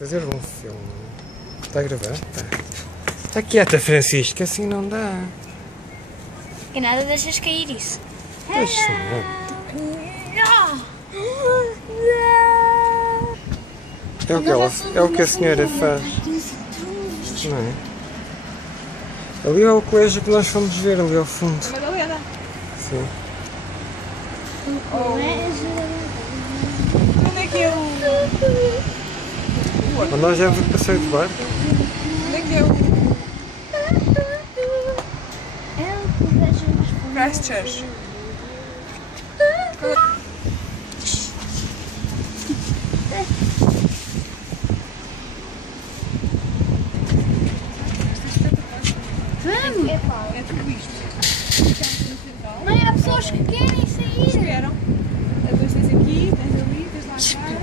Fazer um filme. Está a gravar? Está. Está quieta, Francisco, assim não dá. E nada, deixas cair isso. Deixa é o que a senhora faz. Não é? Ali é o colégio que nós fomos ver, ali ao fundo. Madalena. Sim. Onde é que é o... Mas nós já vamos passeio de barco. Onde é que é o... Christchurch. Vamos! É tudo isto. Não, há pessoas que querem sair. Esperam. Depois tens aqui, tens ali, tens lá atrás.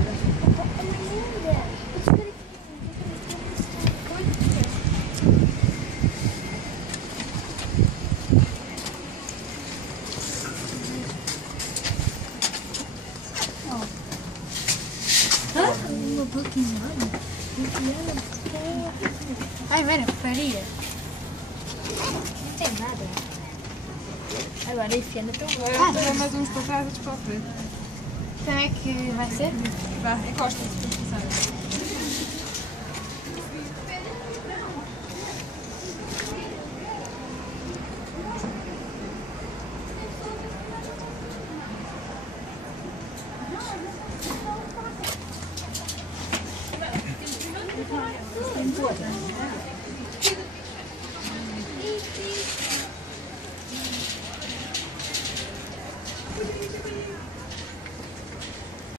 Uma boquinha, olha. Ai, Vera, faria. Não tem nada. Agora enfia no teu Agora dá mais uns para trás, outros para a frente. Como é que vai ser? Vá, encosta-se para passar. Tem toda.